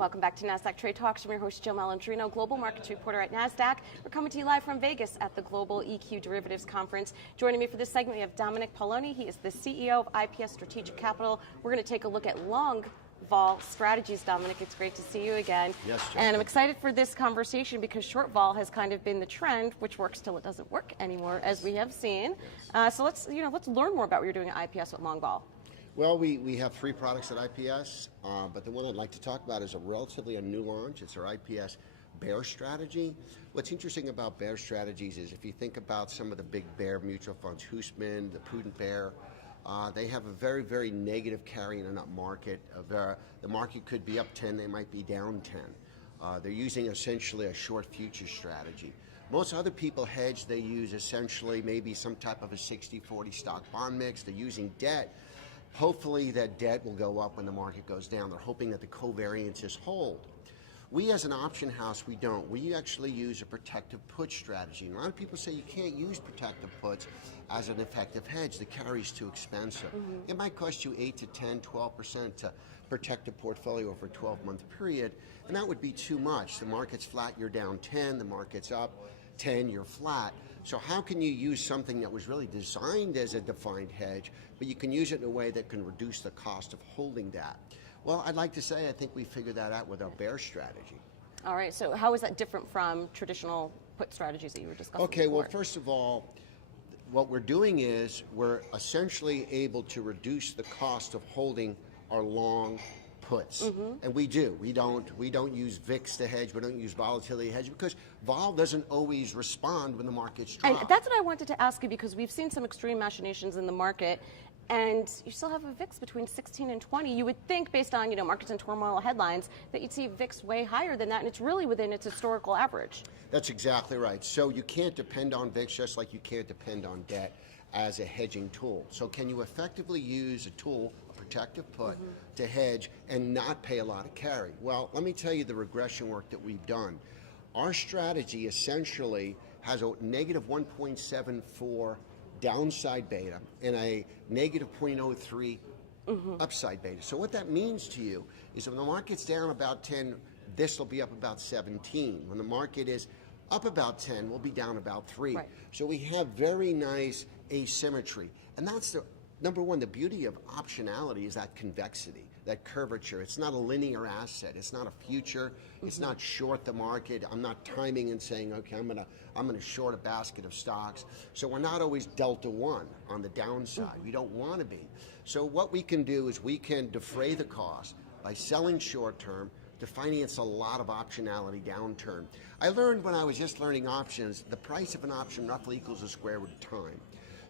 Welcome back to Nasdaq Trade Talks. I'm your host, Jill Malandrino, Global Markets Reporter at Nasdaq. We're coming to you live from Vegas at the Global EQDerivatives Conference. Joining me for this segment, we have Dominick Paoloni. He is the CEO of IPS Strategic Capital. We're going to take a look at long vol strategies. Dominick, it's great to see you again. Yes, Jill. And I'm excited for this conversation because short vol has kind of been the trend, which works till it doesn't work anymore, as we have seen. So let's learn more about what you're doing at IPS with long vol. Well, we have three products at IPS, but the one I'd like to talk about is a relatively new launch. It's our IPS Bear Strategy. What's interesting about Bear Strategies is if you think about some of the big bear mutual funds, Hoosman, the Prudent Bear, they have a very, very negative carry in an up market. The market could be up 10, they might be down 10. They're using essentially a short future strategy. Most other people hedge, they use essentially maybe some type of a 60-40 stock bond mix. They're using debt. Hopefully that debt will go up when the market goes down. They're hoping that the covariances hold. We as an option house, we don't. We actually use a protective put strategy. And a lot of people say you can't use protective puts as an effective hedge. The carry's too expensive. It might cost you 8 to 10, 12% to protect a portfolio over a 12-month period, and that would be too much. The market's flat, you're down 10, the market's up 10, you're flat. So how can you use something that was really designed as a defined hedge, but you can use it in a way that can reduce the cost of holding that? Well, I'd like to say I think we figured that out with our Bear Strategy. All right, so how is that different from traditional put strategies that you were discussing Okay, before? well, first of all, what we're doing is we're essentially able to reduce the cost of holding our long puts, and we do. We don't use VIX to hedge. We don't use volatility to hedge because vol doesn't always respond when the market's drop. And that's what I wanted to ask you because we've seen some extreme machinations in the market, and you still have a VIX between 16 and 20. You would think, based on markets in turmoil headlines, that you'd see VIX way higher than that, and it's really within its historical average. That's exactly right. So you can't depend on VIX just like you can't depend on debt as a hedging tool. So can you effectively use a tool, a protective put, to hedge and not pay a lot of carry? Well, let me tell you the regression work that we've done. Our strategy essentially has a negative 1.74 downside beta and a negative 0.03 upside beta. So what that means to you is when the market's down about 10, this will be up about 17. When the market is up about 10, we'll be down about 3. Right. So we have very nice asymmetry. And that's the number one, the beauty of optionality is that convexity, that curvature. It's not a linear asset. It's not a future. It's not short the market. I'm not timing and saying, okay, I'm gonna short a basket of stocks. So we're not always delta 1 on the downside. We don't want to be. So what we can do is we can defray the cost by selling short term to finance a lot of optionality downturn. I learned when I was just learning options, the price of an option roughly equals the square root of time.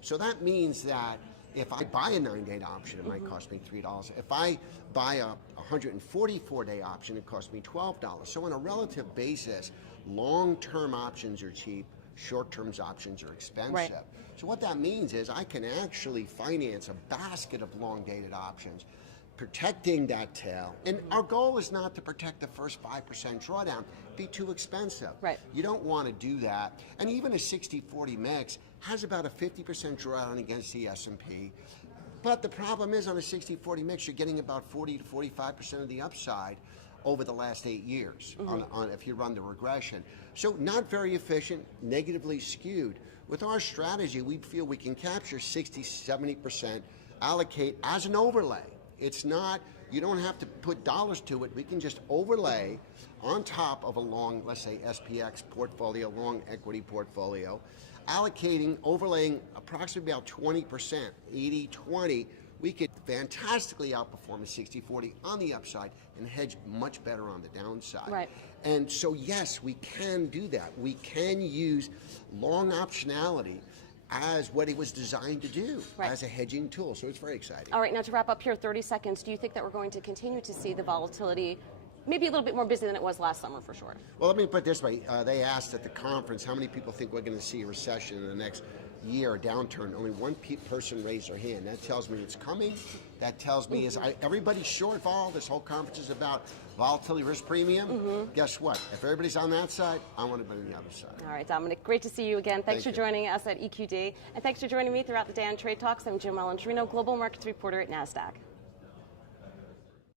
So that means that if I buy a 9-day option, it might cost me $3. If I buy a 144-day option, it costs me $12. So on a relative basis, long-term options are cheap, short-term options are expensive. Right. So what that means is I can actually finance a basket of long-dated options, protecting that tail. And our goal is not to protect the first 5% drawdown. It'd be too expensive. Right. You don't want to do that. And even a 60-40 mix has about a 50% drawdown against the S&P. But the problem is on a 60-40 mix, you're getting about 40 to 45% of the upside over the last 8 years on if you run the regression. So not very efficient, negatively skewed. With our strategy, we feel we can capture 60, 70%, allocate as an overlay. It's not, you don't have to put dollars to it. We can just overlay on top of a long, let's say SPX portfolio, long equity portfolio, overlaying approximately about 20%, 80-20. We could fantastically outperform a 60-40 on the upside and hedge much better on the downside. Right. And so yes, we can do that. We can use long optionality as what it was designed to do, as a hedging tool. So it's very exciting. All right, now to wrap up here, 30 seconds, do you think that we're going to continue to see the volatility maybe a little bit more busy than it was last summer for sure? Well, let me put it this way. They asked at the conference how many people think we're going to see a recession in the next year, a downturn. Only one person raised their hand. That tells me it's coming. That tells me everybody's short vol. This whole conference is about volatility risk premium. Guess what? If everybody's on that side, I want to be on the other side. All right, Dominick, great to see you again. Thanks for joining us at EQD. And thanks for joining me throughout the day on Trade Talks. I'm Jill Malandrino, Global Markets Reporter at Nasdaq.